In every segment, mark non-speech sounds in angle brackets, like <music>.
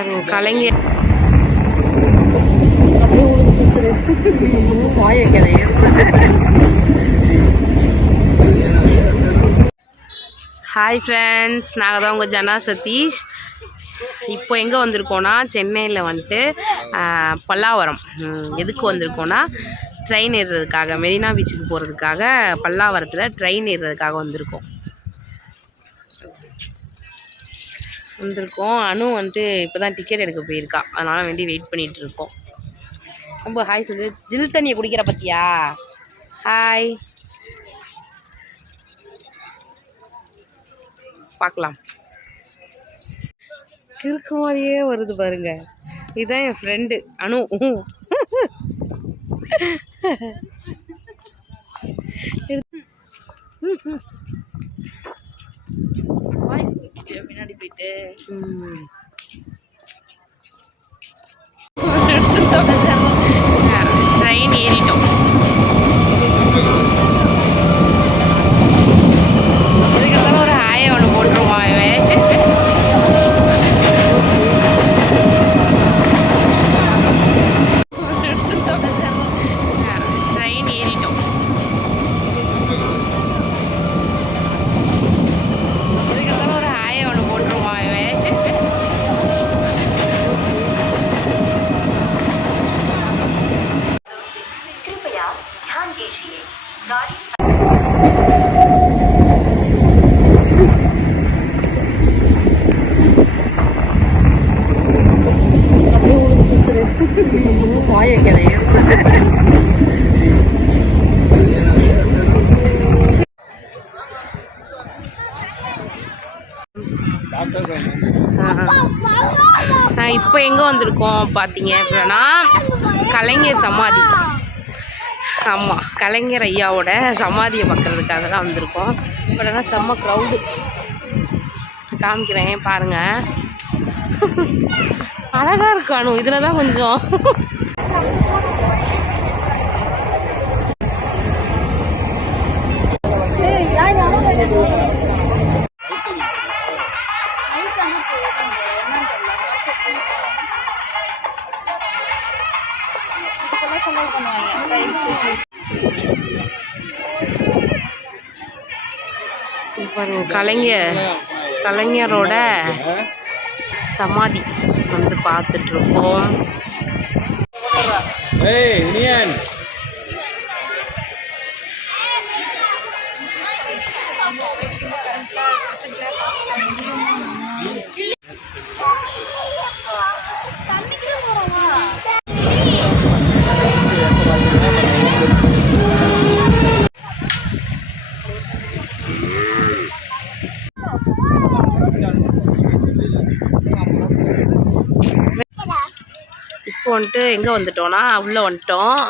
பாருங்க கலைஞர். Hi friends நாங்கள் தான் உங்கள் ஜனா சதீஷ். இப்போ எங்கே வந்திருக்கோன்னா சென்னையில் வந்துட்டு பல்லாவரம். எதுக்கு வந்திருக்கோன்னா ட்ரெயின் ஏறுறதுக்காக மெரினா பீச்சுக்கு போகிறதுக்காக பல்லாவரத்தில் ட்ரெயின் ஏறுறதுக்காக வந்திருக்கோம். வந்திருக்கோம். அனு வந்துட்டு இப்போ தான் டிக்கெட் எடுக்க போயிருக்கா. அதனால் வேண்டி வெயிட் பண்ணிகிட்டு இருக்கோம். ரொம்ப ஹாய் சொல்லு. ஜில் தண்ணியை குடிக்கிற பற்றியா ஹாய் பார்க்கலாம். கிறுக்கு மாதிரியே வருது பாருங்க. இதுதான் என் ஃப்ரெண்டு அனு. <laughs> ஹம் போயிட்டு இப்போ எங்கே வந்திருக்கோம் பார்த்தீங்க அப்படின்னா கலைஞர் சமாதி. ஆமாம் கலைஞர் ஐயாவோட சமாதியை பார்க்குறதுக்காக தான் வந்திருக்கோம். பட் ஆனால் செம்ம க்ரௌடு காமிக்கிறேன் பாருங்கள் அழகாக இருக்கானு இதில் தான் கொஞ்சம். பாருங்க கலைஞர் கலைஞரோட சமாதி வந்து பார்த்துட்டு இருக்கோம். ஏய் இப்போ வந்துட்டு எங்கே வந்துட்டோம்னா உள்ளே வந்துட்டோம்.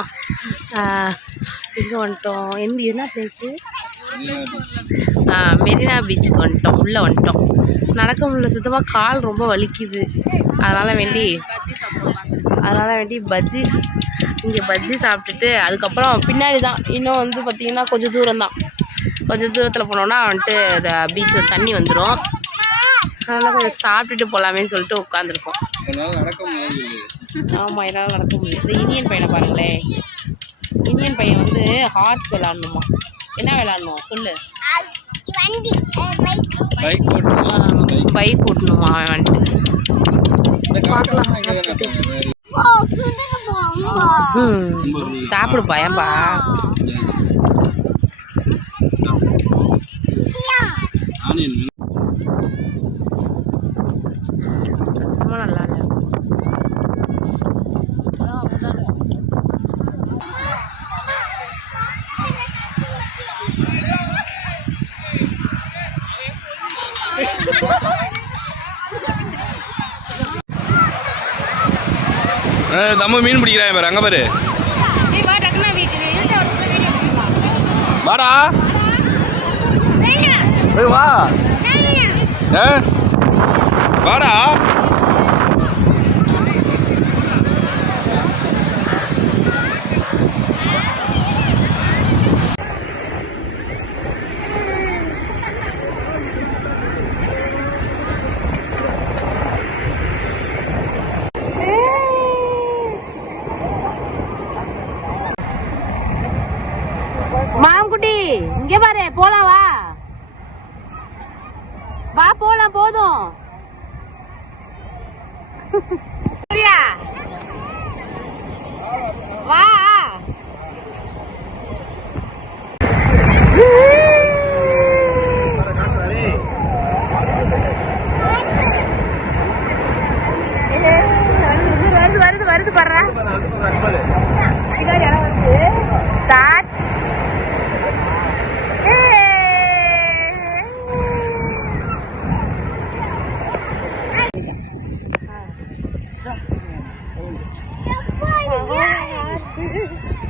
எங்கே வந்துட்டோம்? எந்த என்ன பிளேஸு மெரினா பீச்சுக்கு வந்துட்டோம். உள்ளே வந்துட்டோம். நடக்க முடியல. சுத்தமாக கால் ரொம்ப வலிக்குது. அதனால் வேண்டி அதனால் வேண்டி பஜ்ஜி இங்கே பஜ்ஜி சாப்பிட்டுட்டு அதுக்கப்புறம் பின்னாடி தான். இன்னும் வந்து பார்த்திங்கன்னா கொஞ்சம் தூரம் தான். கொஞ்சம் தூரத்தில் போனோன்னா வந்துட்டு இந்த பீச்சில் தண்ணி வந்துடும் அதனால் கொஞ்சம் சாப்பிட்டுட்டு போகலாமேன்னு சொல்லிட்டு உட்காந்துருக்கோம் நடக்க ஆமாம் என்னால் நடக்க முடியும் இந்த இனியன் பையனை பாருங்களேன் இனியன் பையன் வந்து ஹார்ஸ் விளாட்ணுமா என்ன விளாட்ணும் சொல்லு பைக் ஓட்டு பைக் ஓட்டணுமா அவன் வந்துட்டு இந்த காட்டெல்லாம் இங்க தானே ம் சாப்பிடு பயம்பா ஆனியன் நம்ம மீன் பிடிக்கிறான் பாரு அங்க பாரு. வாடா வா? வாடா. இங்க பாரு போலாம் வா. வா போலாம் போதும் <laughs> சரியா? வா வருது வருது வருது பாடுறா ஸ்டார்ட் தாடி கூட உட்காந்துட்டேன்